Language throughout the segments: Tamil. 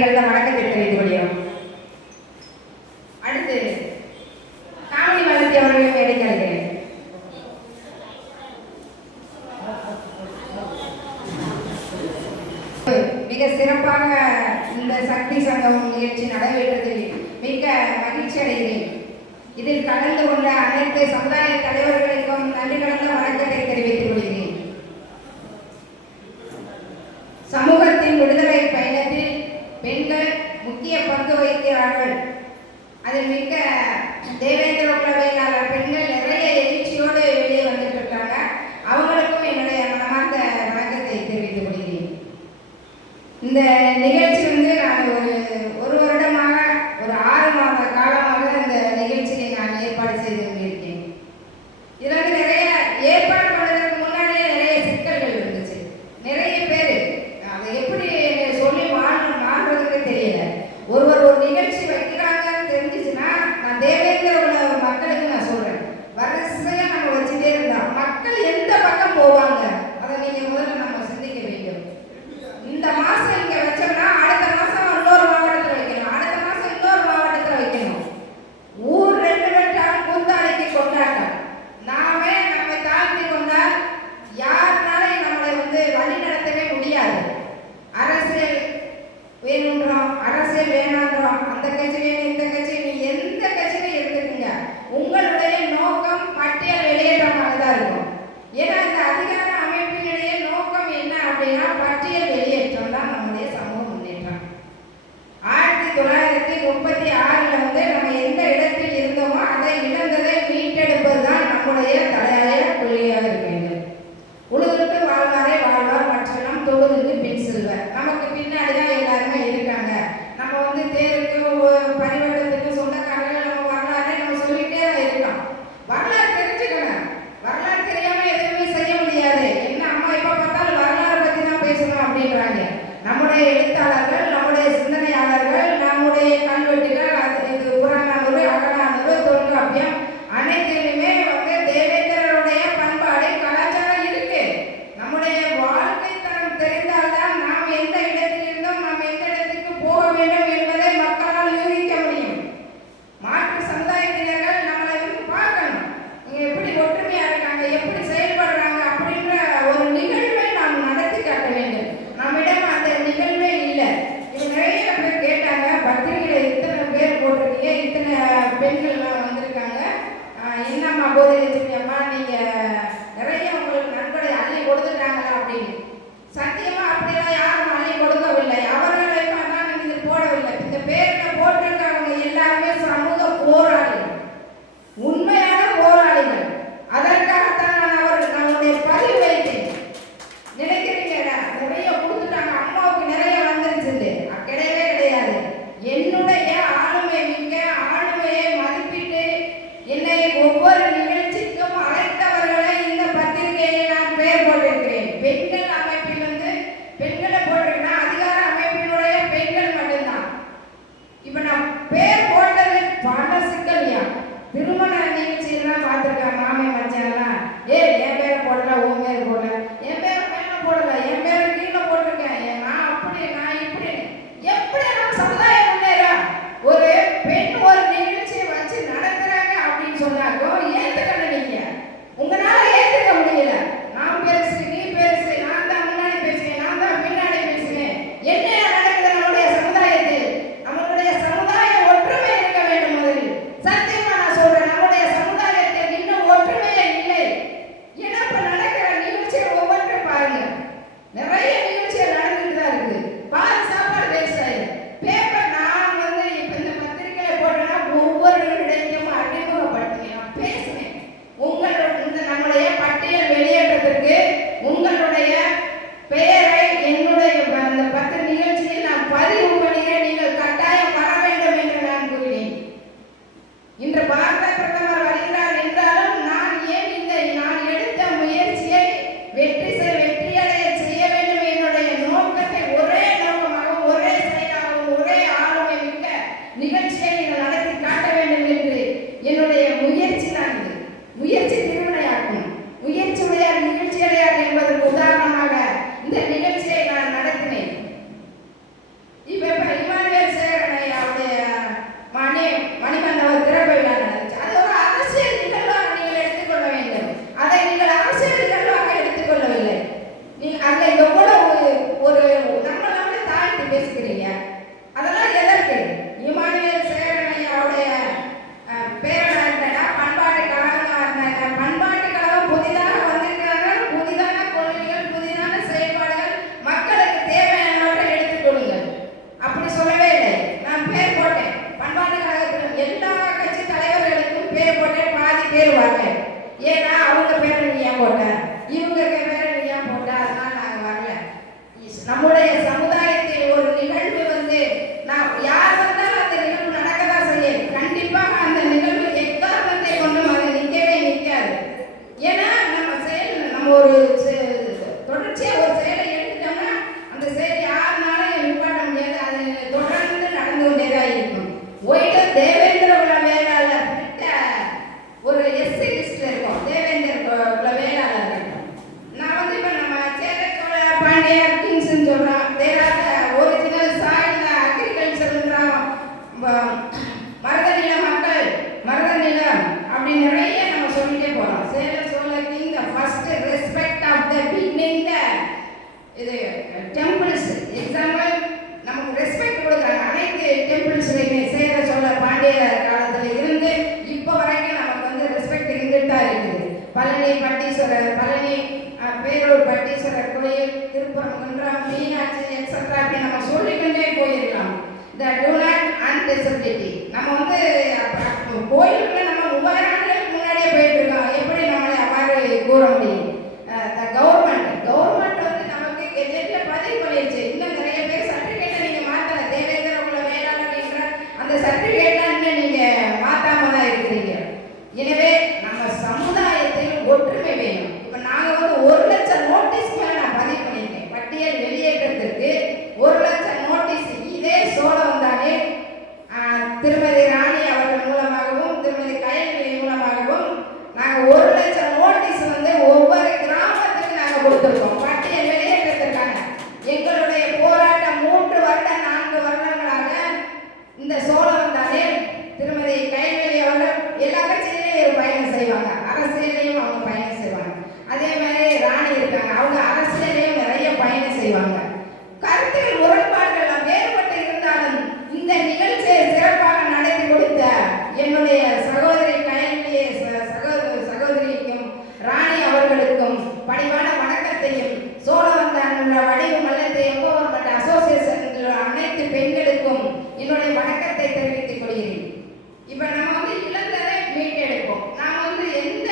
நன்றிகள் வணக்கத்தை தெரிவித்துக் கொள்கிறோம். அடுத்து காமெடி வளர்த்தி அவர்களையும் வேலைக்கு அழைக்கிறேன். மிக சிறப்பாக இந்த சக்தி சங்கம் நிகழ்ச்சி நடைபெற்றதில் மிக மகிழ்ச்சி அடைகிறேன். இதில் கலந்து கொண்ட அனைத்து சமுதாய தலைவர்களுக்கும் நன்றி கலந்த வணக்கத்தை தெரிவித்துக் கொள்கிறேன். சமூகத்தின் விடுதலை பயணத்தில் பெண்கள் முக்கிய பங்கு வகிக்கிறார்கள். அதில் மிக்க தேவேந்திர உளவியலாளர் பெண்கள் நிறைய எழுச்சியோடு வெளியே வந்துட்டு இருக்காங்க. அவங்களுக்கும் என்னுடைய மனமார்ந்த வணக்கத்தை தெரிவித்துக் கொள்கிறேன். இந்த நிகழ்ச்சி நான் ஒரு வருடமாக ஒரு 6 மாத காலமாக இந்த நிகழ்ச்சியை நான் ஏற்பாடு செய்து கொண்டிருக்கேன். இதில் நிறைய ஏற்பாடு பண்ணுறதுக்கு முன்னாடியே நிறைய சிக்கல்கள் இருந்துச்சு. நிறைய பேர் அதை எப்படி சொல்லி மாறுறதுக்கு தெரியல. ஒருவர் ஒரு நிகழ்ச்சி வைக்கிறாங்கன்னு தெரிஞ்சிச்சுன்னா நான் தேவேந்திர உள்ள மக்களுக்கு நான் சொல்றேன், வரிசையா நம்ம வச்சுட்டே இருந்தா மக்கள் எந்த பக்கம் போவாங்க அதை நீங்க முதல்ல நம்ம சிந்திக்க வேண்டும். இந்த மாசம் இங்க வச்சோம்னா அடுத்த மாசம் இன்னொரு மாவட்டத்தில் வைக்கணும், அடுத்த மாசம் இன்னொரு மாவட்டத்தில் வைக்கணும். ஊர் 2 வெட்டால் கூத்தாடிக்கு கொண்டாட்டம். நாமே நம்மை தாழ்த்தி கொண்டால் யாருனாலும் நம்மளை வழி நடத்தவே முடியாது. அரசியல் வேணுன்றோம், அரசியல் வேணான்றோம், அந்த கட்சி வேணும், இந்த கட்சி வேணும், எந்த கட்சியிலும் இருந்துக்குங்க, உங்களுடைய நோக்கம் பட்டியல் வெளியேற்றமாக தான் இருக்கும். ஏன்னா இந்த அதிகார அமைப்பினுடைய நோக்கம் என்ன அப்படின்னா பட்டியல் வெளியேற்றம் தான் நம்முடைய சமூக முன்னேற்றம். 1936 நம்ம எந்த இடத்தில் இருந்தோமோ அதை இழந்ததை மீட்டெடுப்பது தான் நம்முடைய தலையாய கொள்கையாக இருக்க வேண்டும். உழுதுட்டு வாழ்வாரே வாழ்வார் மற்றெல்லாம் தொழுதுக்கு பின் செல்வர். நமக்கு பின்னாடி தான் எல்லாருமே இருக்காங்க. நம்ம தேருக்கு பரிவட்டத்துக்கு சொந்தக்காரர்கள் நம்ம வரலாறு நம்ம சொல்லிட்டே தான் இருக்கோம். வரலாறு தெரிஞ்சுக்கணும். வரலாறு தெரியாம எதுவுமே செய்ய முடியாது. என்ன அம்மா இப்ப பார்த்தாலும் வரலாறு பத்தி தான் பேசணும் அப்படின்றாங்க. நம்முடைய எழுத்தாளர்கள், நம்முடைய சிந்தனையாளர்கள், நம்முடைய கல்வெட்டுகள், இது புறநானூறு, அகநானூறு, தொல்காப்பியம் அனைத்திலுமே தேவேந்திரருடைய பண்பாடு கலாச்சாரம் இருக்கு. நம்முடைய வாழ்க்கை தரம் தெரிந்தால்தான் நாம் எந்த இடத்தில் இருந்தோம், நாம் எந்த இடத்துக்கு போக வேண்டும் என்பதை மக்களால் யூகிக்க முடியும். மாற்று சமுதாயத்தினர்கள் நம்மளை பார்க்கணும், இங்க எப்படி ஒற்றுமையா இருக்காங்க, எப்படி செயல்படுறாங்க அப்படின்ற ஒரு நிகழ்வை நாம் நடத்தி காட்ட வேண்டும். நம்மிடம் அந்த நிகழ்வே இல்லை. நம்முடைய சமுதாயத்தில் ஒரு நிகழ்வு வந்து நான் யார் வந்தாலும் அந்த நிகழ்வு நடக்கதான் செய்யும். கண்டிப்பாக அந்த நிகழ்வு எக்காரணத்தை கொண்டும் அது நிற்கவே நிற்காது. ஏன்னா நம்ம ஒரு தொடர்ச்சியா ஒரு செயலை எடுத்துட்டோம்னா அந்த செயல் யாருனாலும் நிப்பாட்ட முடியாது. அது தொடர்ந்து நடந்து கொண்டேதான் இருக்கும். ஒய்டு தேவேந்திர குல வேளாளர் கிட்ட ஒரு எஸ்சி லிஸ்ட்ல இருக்கும். தேவேந்திர குல வேளாளர் இருக்கும். நான் வந்து இப்ப நம்ம சேர சோழ பாண்டிய கிங்ஸ் சொல்றோம். ஒரிஜினல் சாயில் அக்ரிகல்ச்சர்ன்றோம். மருத நில மக்கள், மருத நிலம் அப்படி நிறைய நம்ம சொல்லிட்டே போறோம். Chera Chola king the first respect of the beginning the இது டெம்பிள்ஸ் எக்ஸாம்பிள் நமக்கு ரெஸ்பெக்ட் கொடுக்குறாங்க. அனைத்து டெம்பிள்ஸ்லையுமே சேர சோழ பாண்டிய காலத்துல இருந்து இப்போ வரைக்கும் நமக்கு வந்து ரெஸ்பெக்ட் இருந்துட்டு தான் இருக்குது. பழனி பட்டீஸ்வரர், பழனி பேரூர் பட்டீஸ்வரர் கோயில், திருப்பரங்குன்றம், மீனாட்சி எக்ஸெட்ரா அப்படி நம்ம சொல்லிக்கிட்டே போயிருக்கலாம். இந்த டூ நாட் அன்டிசபிலிட்டி நம்ம வந்து கோயிலுக்குள்ள நம்ம 3000 ஆண்டுகளுக்கு முன்னாடியே போயிட்டு இருக்கோம். எப்படி நம்மளை அவ்வாறு கூற முடியும்? கவர்மெண்ட் வந்து நமக்கு கெஜெட்ல பதிவு பண்ணிருச்சு. இன்னும் நிறைய பேர் சர்டிபிகேட்டை நீங்க மாத்தல. தேவேந்திர குல வேளாளர் என்ற அந்த சர்டிபிகேட்லாம் இன்னும் நீங்க மாத்தாம தான் இருக்கிறீங்க. எனவே நம்ம சமுதாயத்தில் ஒற்றுமை வேணும். இப்ப நாங்க வந்து 1 லட்சம் நோட்டீஸ் மேல நான் பதிவு பண்ணியிருக்கேன். பட்டியல் வெளியேற்றத்திற்கு 1 லட்சம் நோட்டீஸ் இதே சோழம் தானே திருமதி ராணி அவர்கள் மூலமாகவும் திருமதி கயல்விழி மூலமாகவும் நாங்கள் 1 லட்சம் நோட்டீஸ் வந்து ஒவ்வொரு கிராமத்துக்கு நாங்கள் கொடுத்துருக்கோம். பட்டியல் வெளியேற்றத்திற்கான எங்களுடைய போராட்டம் 3 வருடம் 4 வருடங்களாக இந்த சோழம் தானே திருமதி கயல்விழி அவர்கள் எல்லா கட்சியிலையும் பயணம் செய்வாங்க. அரசியலையும் அவங்க பயணம் செய்வாங்க. அதே மாதிரி ராணி இருக்காங்க, அவங்க அரசியலையும் நிறைய பயணம் செய்வாங்க. கருத்துக்கள் முரண்பாடுகள் வேறுபட்டு இருந்தாலும் இந்த நிகழ்ச்சியை சிறப்பாக நடத்தி கொடுத்த என்னுடைய சகோதரி கயல்விழி சகோதரிக்கும் ராணி அவர்களுக்கும் பணிவான வணக்கத்தையும் சோழவந்தான் வடிவு மல்லத்தை எம்பவர்மெண்ட் அசோசியேஷன் அனைத்து பெண்களுக்கும் என்னுடைய வணக்கத்தை தெரிவித்துக் கொள்கிறேன். இப்ப நம்ம வந்து இளந்தரை மீட்டெடுப்போம். நாம வந்து எந்த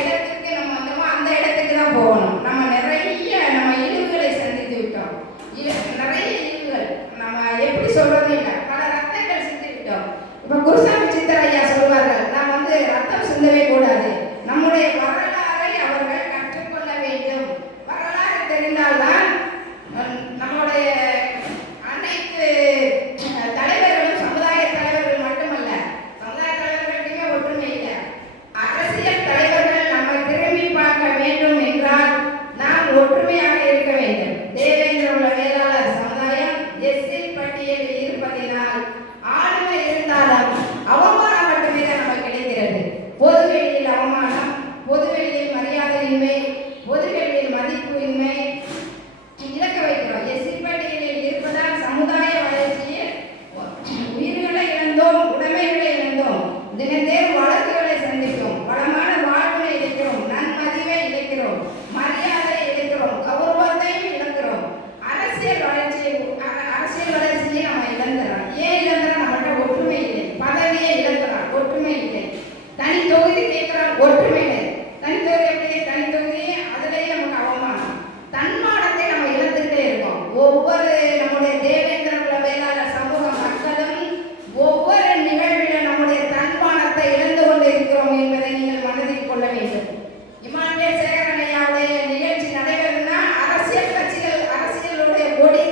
இடத்துக்கு நம்ம வந்தோமோ அந்த இடத்துக்கு தான் போகணும். நம்ம நிறைய நம்ம இழிவுகளை சந்தித்து விட்டோம். நிறைய இழிவுகள் நம்ம எப்படி சொல்றது இல்லை, பல ரத்தங்கள் சிந்தி விட்டோம். இப்ப குருசாமி சித்தர் ஐயா சொல்வார்கள், நாம் வந்து ரத்தம் சிந்தவே கூடாது, நம்முடைய வரலாறை அவர்கள் கற்றுக்கொள்ள வேண்டும். வரலாறு தெரிந்தால்தான் நம்முடைய அனைத்து தலைவர்களும் சமுதாய தலைவர்கள் மட்டுமல்ல, சமுதாய தலைவர்களுக்குமே ஒற்றுமை இல்லை, அரசியல் தலைவர்கள் நம்ம திரும்பி பார்க்க வேண்டும் என்றால் நாம் ஒற்றுமையாக இருக்க வேண்டும். தேவேந்திர குல வேளாளர் சமுதாயம் எஸ்சி பட்டியலில் இருப்பதினால் ஆளுமை இருந்தாலும் அவமானம் மட்டுமே தான் நமக்கு கிடைக்கிறது. பொதுவெளியில் அவமானம், பொதுவெளியில் மரியாதையின்மை, பொதுவெளியில் மதிப்பு இன்மை இழக்க வைக்கிறோம். எஸ்சி பட்டியலில் இருப்பதால் சமுதாய வளர்ச்சியில் உயிர்களை இழந்தோம், உடைமைகளை இழந்தோம், தினந்தேறும் வழக்குகளை சந்திக்கிறோம், வளமான வாழ்வை இழக்கிறோம், நன்மதிவை இழக்கிறோம், மரியாதை இழக்கிறோம், கௌரவத்தையும் இழக்கிறோம், அரசியல் வளர்ச்சியை நம்ம இழந்துறோம். ஏன் இழந்துறோம்? நம்மகிட்ட ஒற்றுமை இல்லை. பதவியை இழந்துறோம், ஒற்றுமை இல்லை. தனி தொகுதி கேட்கிறோம், ஒற்றுமை இல்லை. தனி தொகுதி எப்படி? தனி தொகுதி அதுலேயே நமக்கு அவமானம், தன்மானத்தை நம்ம இழந்துட்டே இருக்கோம். ஒவ்வொரு நம்முடைய தேவேந்திர குல வேளாளர் சமூக மக்களும் ஒவ்வொரு நிகழ்விலும் நம்முடைய தன்மானத்தை இழந்து கொண்டு இருக்கிறோம் என்பதை நீங்கள் மனதில் கொள்ள வேண்டும். இமானுவேல் சேகரன் ஐயாவுடைய நிகழ்ச்சி நடைபெறுதுன்னா அரசியல் கட்சிகள் அரசியலுடைய கொடி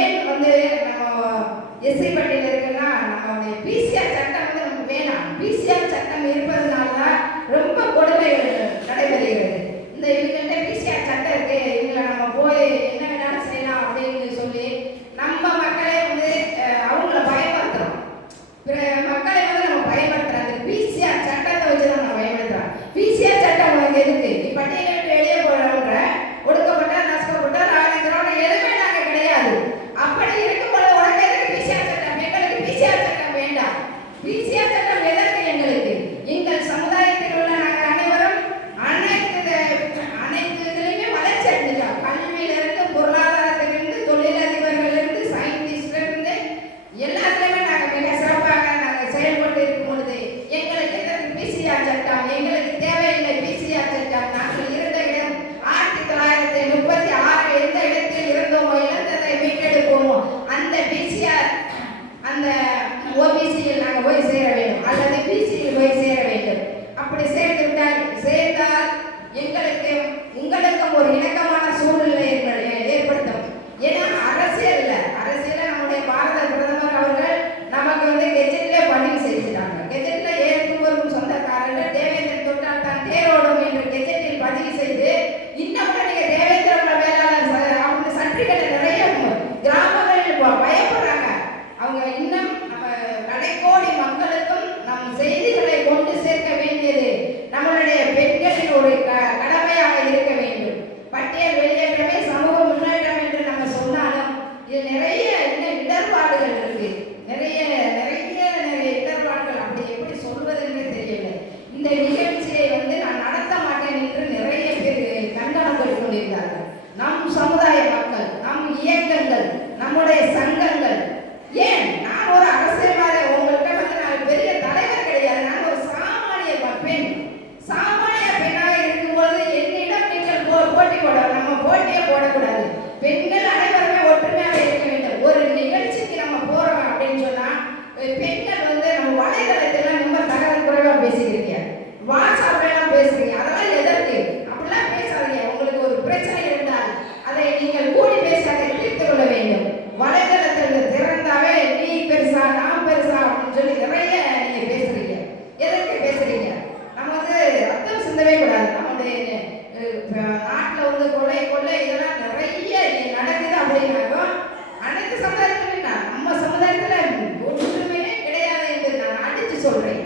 ஏன் வந்து நம்ம எஸ்சி பட்டியல் இருக்குன்னா நம்மளுடைய பிசிஆர் சட்டம் வந்து நமக்கு வேணாம். பிசிஆர் சட்டம் இருப்பதனால தான் ரொம்ப கொடுமைகள் நடைபெறுகிறது. இந்த இவங்கள்ட்ட பிசிஆர் சட்டம் இருக்கு, இவங்களை நம்ம போய் என்ன வேணாலும் செய்யலாம் அப்படின்னு சொல்லி நம்ம மக்களே வந்து அவங்கள பயன்படுத்துறோம். மக்களை வந்து நம்ம பயன்படுத்துறாங்க. பிசிஆர் சட்டத்தை வச்சு தான் நம்ம பயன்படுத்துறோம். பிசிஆர் சட்டம் உனக்கு எதுக்கு? நீ பட்டியலை விட்டு வெளியே போறவங்க ஒடுக்கப்பட்ட நஷ்டப்பட்ட ராஜேந்திரோட எதுவுமே நாங்க கிடையாது. அப்படி இருக்கும்போது உனக்கு எதுக்கு பிசிஆர் சட்டம்? எங்களுக்கு பிசிஆர் சட்டம் வேண்டாம். பிசிஆர் சட்டம் எதற்கு எங்களுக்கு? எங்கள் சமுதாயத்தில் உள்ள நாங்கள் அனைவரும் அனைத்து இதுலையுமே வளர்ச்சி அடைஞ்சிட்டோம். கல்வியிலிருந்து, பொருளாதாரத்திலிருந்து, தொழிலதிபர்களிலிருந்து, சயின்டிஸ்ட்லிருந்து எல்லாத்துலேயுமே நாங்கள் மிக சிறப்பாக நாங்கள் செயல்பட்டு இருக்கும் பொழுது எங்களுக்கு எதற்கு பிசிஆர் சட்டம்? எங்களுக்கு தேவையில்லை பிசிஆர் சட்டம். நாங்கள் இருந்த இடம் 1936 எந்த இடத்தில் இருந்தோமோ, இழந்ததை மீட்டெடுப்போமோ அந்த பிசிஆர் அந்த ஓபிசியில் நாங்கள் போய் சேர வேண்டும் அல்லது பிசியில் போய் சேர வேண்டும். அப்படி சேர்ந்தால் எங்களுக்கு உங்களுக்கும் ஒரு இணக்கமான சூழ்நிலை ஏற்படுத்தும். ஏன்னா அரசியல நம்முடைய பாரத பிரதமர் அவர்கள் நமக்கு வந்து கெஜெட்ல பதிவு செய்துட்டாங்க. கெஜெட்ல ஏற்கும் சொந்தக்காரர்கள் தேவேந்திரன் தொட்டால் தான் தேரோடும் என்று கெஜெட்டில் பதிவு செய்து இன்னும் நீங்க தேவேந்திர வேளாளர் அவங்க சற்றுகளை நிறைய கிராமங்களில் பயப்படுறாங்க. அவங்க இன்னும் நம்ம கடைக்கோடி மக்களுக்கும் நம் செய்திகளை கொண்டு சேர்க்க வேண்டியது நம்மளுடைய பெண்களின் ஒரு கடமையாக இருக்க வேண்டும். பட்டியல் வெளியேற்றமே சமூக முன்னேற்றம் என்று நம்ம சொன்னாலும் இது நிறைய இன்னும் இடர்பாடுகள் இருக்கு. நிறைய இடர்பாடுகள். அப்படி எப்படி சொல்வதென்றே தெரியவில்லை. இந்த நிகழ்ச்சியை வந்து நான் நடத்த மாட்டேன் என்று நிறைய பேர் கண்டனம் கொண்டிருக்கிறார்கள். நம் சமுதாய மக்கள், நம் இயக்கங்கள், நம்முடைய சங்கங்கள். ஏன் நான் ஒரு அரசியல்வாதி, உங்கள்கிட்ட வந்து நான் பெரிய தலைவர் கிடையாது. நான் ஒரு சாமானிய பெண். சாமானிய பெண்ணாக இருக்கும்போது என்னிடம் நீங்கள் போட்டி போட, நம்ம போட்டியே போடக்கூடாது. பெண்கள் அனைவருமே ஒற்றுமையாக இருக்க வேண்டும். ஒரு நிகழ்ச்சிக்கு நம்ம போறோம் அப்படின்னு சொன்னா பெண்கள் வந்து நம்ம வலைதளத்தெல்லாம் ரொம்ப தகவல் குறைவா பேசிக்கிறீங்க, வாட்ஸ்அப்ல எல்லாம் பேசுறீங்க. அதெல்லாம் எதற்கு? அப்படிலாம் பேசாதீங்க. உங்களுக்கு ஒரு பிரச்சனை இருந்தால் அதை நீங்கள் கூடி பேசி அதை தீர்த்து கொள்ள வேண்டும். வலைதளத்தில் திறந்தாவே நீ பெருசா நான் பெருசா அப்படின்னு சொல்லி நிறைய நீங்க பேசுறீங்க. எதற்கு பேசுறீங்க? நம்ம வந்து ரத்தம் சிந்தவே கூடாது. நம்முடைய நாட்டில் வந்து கொள்ளை இதெல்லாம் நிறைய நடக்குது. அப்படின்னாக்கும் அனைத்து சமுதாயத்திலும் நம்ம சமுதாயத்துல ஒன்றுமே கிடையாது என்று நான் அடிச்சு சொல்றேன்.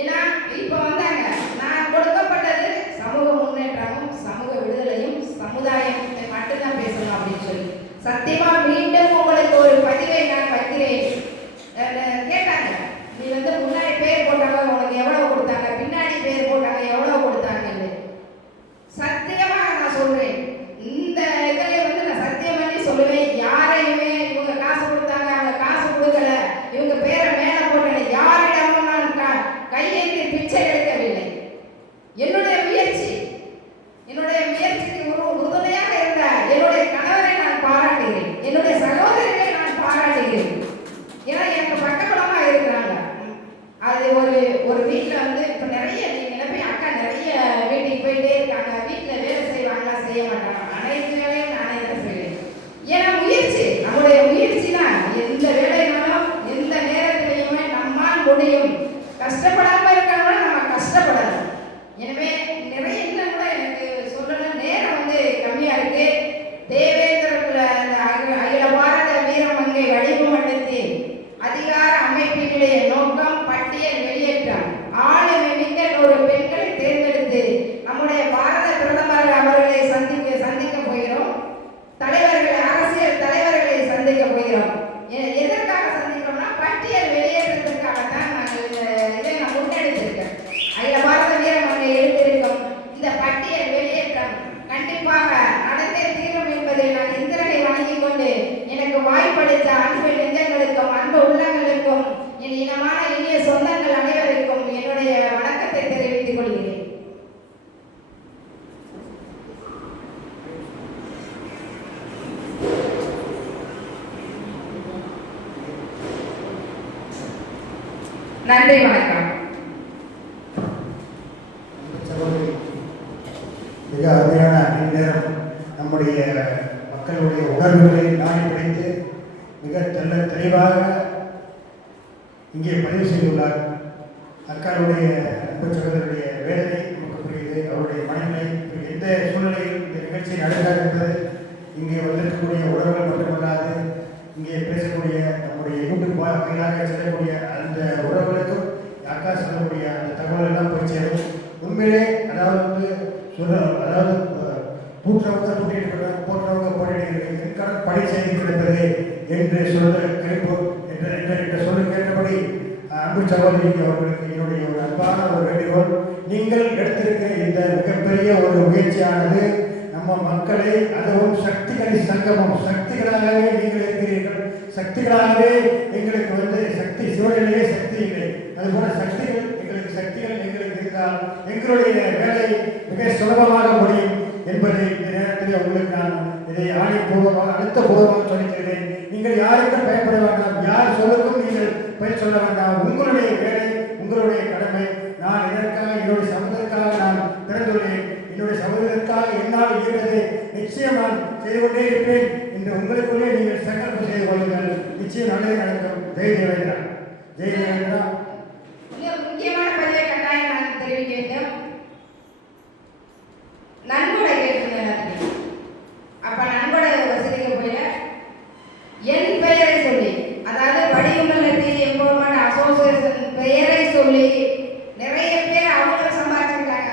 ஏன்னா இப்ப வந்தாங்க, நான் கொடுக்கப்பட்டது சமூக முன்னேற்றமும் சமூக விடுதலையும் சமுதாயத்தை மட்டும்தான் பேசணும் அப்படின்னு சொல்லி சத்தியமா மீண்டும் உங்களுக்கு ஒரு பதிவை நான் வைக்கிறேன். கேட்டாங்க, நீ வந்து முன்னாடி பேர் போட்டாங்க உனக்கு எவ்வளவு கொடுத்தாங்க, பின்னாடி பேர் போட்டாங்க எவ்வளவு கொடுத்தாங்கன்னு. சத்தியமா நான் சொல்றேன், இந்த இதிலே வந்து நான் சத்தியம் பண்ணி சொல்லுவேன், யாரையுமே இவங்க காசு கொடுத்தாங்க அவங்க காசு கொடுக்கல இவங்க பேரை மேல போட்டல யாரிடமும் நான் கையேந்தி பிச்சை எடுக்கவில்லை. என்னுடைய முயற்சிக்கு உறுதுணையாக இருந்த என்னுடைய கணவரை நான் பாராட்டுகிறேன், என்னுடைய சகோதரிகளை நான் பாராட்டுகிறேன். ஏன்னா எனக்கு பக்கபலமா இருக்கிறாங்க. அது ஒரு வீட்டுல வந்து இப்ப நிறைய நிலைமை அக்கா நிறைய வீட்டுக்கு போயிட்டே இருக்காங்க. வீட்டுல வேலை செய்வாங்களா? செய்ய மாட்டாங்க. அனைத்து வேலையும் நானே தான் செய்வேன். ஏன்னா முயற்சி, நம்முடைய முயற்சி தான் எந்த வேலைனாலும் எந்த நேரத்திலையுமே நம்மால் முடியும். கஷ்டப்படாம இருக்கிறவங்க நம்ம கஷ்டப்படணும். எனவே நிறைய இன்னும் கூட எனக்கு சொல்லணும், நேரம் வந்து கம்மியா இருக்கு. தேவேந்திர அகில பாரத வீரமங்கை வடிவமண்டலத்தில் அதிகார அமைப்பினுடைய நோக்கம் பட்டியல் வெளியேற்றம். ஆளுமை மிக்க ஒரு பெண்களை தேர்ந்தெடுத்து நம்முடைய பாரத பிரதமர் அவர்களை சந்திக்க போகிறோம். அரசியல் தலைவர்களை சந்திக்க போகிறோம். எதற்காக சந்திக்கிறோம்னா பட்டியல் வெளியேற்றத்திற்காகத்தான் இதை நான் முன்னெடுத்திருக்கேன். அகில பாரத வீரமங்கை எடுத்திருக்கும் இந்த பட்டியல் வெளியேற்றம் கண்டிப்பாக நடந்தே தீரும் என்பதில் நான் இந்திரனை வணங்கிக் கொண்டு எனக்கு வாய்ப்பளித்த அன்பு நெஞ்சங்களுக்கும் அன்பு உள்ளங்களுக்கும் என் இனமான இனிய சொந்தங்கள் அனைவருக்கும் என்னுடைய வணக்கத்தை தெரிவித்துக் கொள்கிறேன். நன்றி, வணக்கம். மிக அருமையான நேரம் நம்முடைய மக்களுடைய உணர்வுகளை நாடி பிடித்து மிக தெளிவாக இங்கே பதிவு செய்துள்ளார். அக்காருடைய அன்பு சகோதரருடைய வேதனை நமக்கு புரியுது. அவருடைய மனநிலை எந்த சூழ்நிலையில் இந்த நிகழ்ச்சி நடக்கிறது என்பது இங்கே வந்திருக்கக்கூடிய உறவுகள் மட்டுமல்லாது இங்கே பேசக்கூடிய நம்முடைய யூடியூப் வாயிலாக செல்லக்கூடிய அந்த உறவுகளுக்கும் அக்கா சொல்லக்கூடிய அந்த தகவல் எல்லாம் போய் சேரும். உண்மையிலே அதாவது அதாவது பூற்றவங்க தூட்டிட்டு போற்றவங்க போட்டிட்டு என் பணி செய்து கிடப்பது என்று சொல்வது கிடைப்போ என்ற சொல்லு கேட்டபடி அன்பு சகோதரிக்கு அவர்களுக்கு என்னுடைய ஒரு அன்பான ஒரு வேண்டுகோள். நீங்கள் எடுத்திருக்க இந்த மிகப்பெரிய ஒரு முயற்சியானது நம்ம மக்களை, அதுவும் சக்திகளை சங்கமம், சக்திகளாகவே நீங்கள் இருக்கிறீர்கள். சக்திகளாகவே எங்களுக்கு சக்தி சிவனிலேயே சக்தி இல்லை. அதுபோல சக்திகள் எங்களுக்கு இருந்தால் எங்களுடைய வேலை மிக சுலபமாக முடியும் என்பதை இந்த நேரத்தில் உங்களுக்கு நான் இதை ஆணைப்பூர்வமாக அழுத்தப்பூர்வமாக சொல்லிக்கிறேன். நீங்கள் யாருக்கும் பயப்பட வேண்டாம், யார் சொல்லுக்கும் நீங்கள் பெயர் சொல்ல வேண்டாம். உங்களுடைய வேலை, உங்களுடைய கடமை. நான் இதற்காக என்னுடைய சமூகத்திற்காக நான் பிறந்துள்ளேன். என்னுடைய சமூகத்திற்காக என்னால் இயன்றதை நிச்சயம் நான் செய்து கொண்டே இருப்பேன் என்று உங்களுக்குள்ளே நீங்கள் சங்கல்பம் செய்து கொள்ளுங்கள். நிச்சயம் நல்லது நடக்கும். ஜெய் தேவேந்திரா. ஜெய் தேவேந்திரா. முக்கியமான பதிவை கட்டாயம் நான் தெரிவிக்க வேண்டும். நன்கொடை கேட்டிருந்தேன். அப்ப நன்கொடை வசதிக்க போயில என் பெயரை சொல்லி, அதாவது வடிவமல்லி எம்பவர்மெண்ட் அசோசியேஷன் பெயரை சொல்லி நிறைய பேர் அவங்க சம்பாதிச்சிருக்காங்க.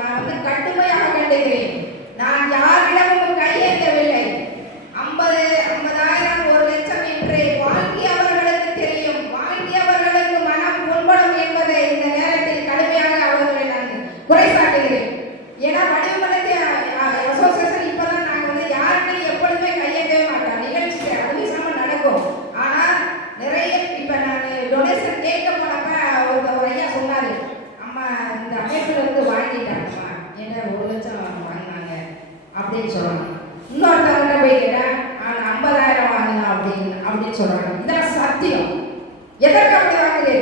நான் கடுமையாக கண்டுகிறேன். நான் யாரிடமும் கையேற்றவில்லை. 50,000 1,00,000 என்று வாங்கியவர்களுக்கு தெரியும். வாங்கியவர்களுக்கு மனம் புண்படும் என்பதை இந்த நேரத்தில் கடுமையாக அவர்களை நான் குறை சாட்டுகிறேன். ஏன்னா வடிவமல்லி அசோசியேஷன் இப்பதான் நாங்க யாருக்கும் எப்பொழுதுமே கையேற்றவே மாட்டோம். நிகழ்ச்சி அதிகமாக நடக்கும். ஆனா நிறைய இப்ப நான் டொனேஷன் கேட்க போனப்ப ஒரு ஐயா சொன்னாரு, அம்மா இந்த அமைப்புல இருந்து வாங்கிட்டாங்கம்மா, என்ன 1,00,000 வாங்கினாங்க அப்படின்னு சொல்றாங்க. இன்னொருத்தவங்க போய் கேட்டேன், 50,000 வாங்கினா அப்படின்னு சொல்றாங்க. இதெல்லாம் சத்தியம். எதற்கு அப்படி வாங்குது?